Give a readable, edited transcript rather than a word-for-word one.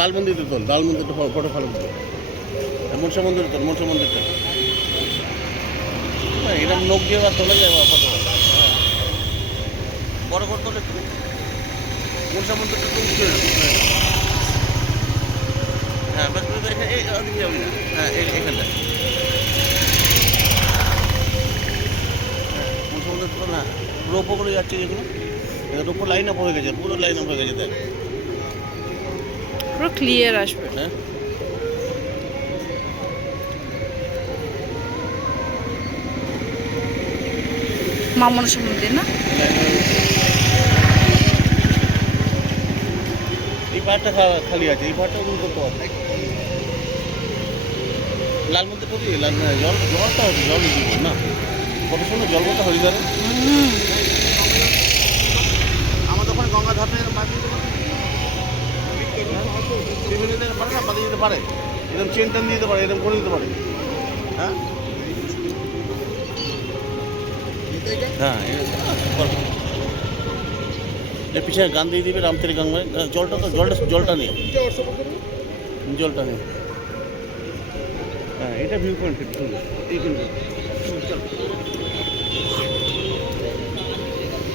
লাল মন্দিরটা তোল, লাল মন্দিরটা ফটো ভালো তোল, মনসা মন্দির তোল, মনসা মন্দিরটা এরকম নোক দিয়ে আবার তোলা যায় ফটো, বড় করে তোলে একটু, মনসা মন্দিরটা তো উঠে হ্যাঁ ব্যাস এই ওদিকে যাবি না, হ্যাঁ এখানটা মনসা মন্দির তো না রোপো করে যাচ্ছে যেগুলো, রোপো লাইন আপ হয়ে গেছে, পুরো লাইন আপ হয়ে গেছে দেখ, পুরো ক্লিয়ার আসবে। হ্যাঁ মা মনসা মন্দির না? এই পাহাড়টা খালি আছে, এই পাহাড়টা তুমি করতে পারবে লাল মন্দির করি লাল জলটা হবে, জল দিব না কত সময় জল বলতে হরিদ্বারে আমাদের ওখানে গঙ্গা ধাপে বাঁধিয়ে দিতে পারে না, বাঁধিয়ে দিতে পারে, এরকম চেন টেন দিতে পারে, এরকম করে দিতে পারে, হ্যাঁ হ্যাঁ এর পিছনে গান দিয়ে দিবে রামতেরি গঙ্গায়, জলটা নেই, জলটা নেই, হ্যাঁ এটা ভিউ পয়েন্ট এই কিন্তু